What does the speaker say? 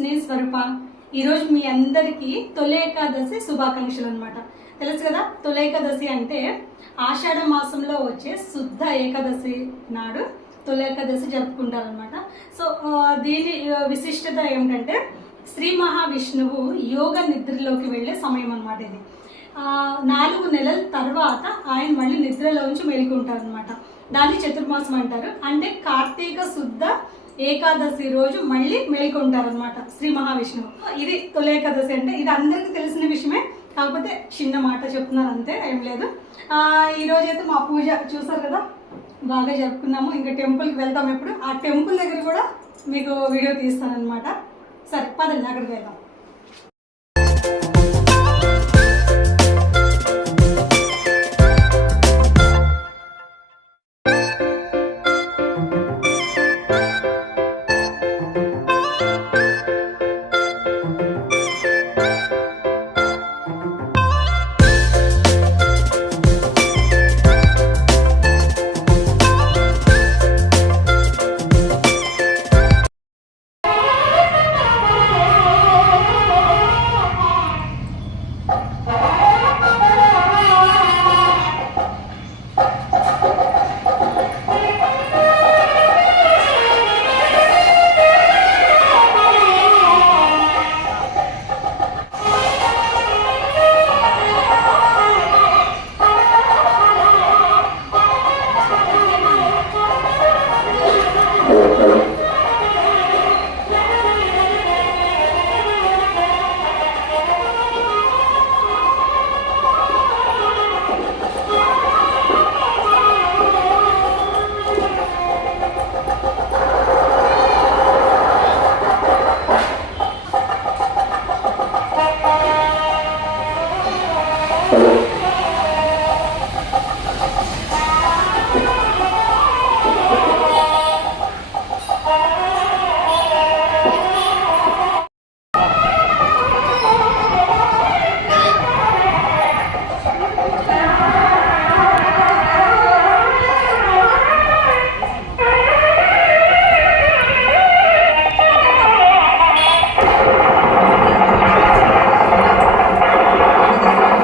నేను స్వరూప ఈరోజు మీ అందరికీ తొలి ఏకాదశి శుభాకాంక్షలు అనమాట తెలుసు కదా తొలి ఏకాదశి అంటే ఆషాఢ మాసంలో వచ్చే శుద్ధ ఏకాదశి నాడు తొలి ఏకాదశి జరుపుకుంటారనమాట సో దీని విశిష్టత ఏమిటంటే శ్రీ మహావిష్ణువు యోగ నిద్రలోకి వెళ్ళే సమయం అనమాట ఇది నాలుగు నెలల తర్వాత ఆయన మళ్ళీ నిద్రలోంచి మేలుకుంటారు అనమాట దాన్ని చతుర్మాసం అంటారు. అంటే కార్తీక శుద్ధ ఏకాదశి రోజు మళ్ళీ మేల్కొంటారు అనమాట శ్రీ మహావిష్ణువు. ఇది తొలి ఏకాదశి అంటే ఇది అందరికీ తెలిసిన విషయమే. కాకపోతే చిన్న మాట చెప్తున్నారు అంతే ఏం లేదు. ఈరోజు అయితే మా పూజ చూసారు కదా? బాగా జరుపుకున్నాము. ఇంకా టెంపుల్కి వెళ్తాం ఎప్పుడు. ఆ టెంపుల్ దగ్గర కూడా మీకు వీడియో తీస్తాను అనమాట సరే పదండి అక్కడికి వెళ్దాం.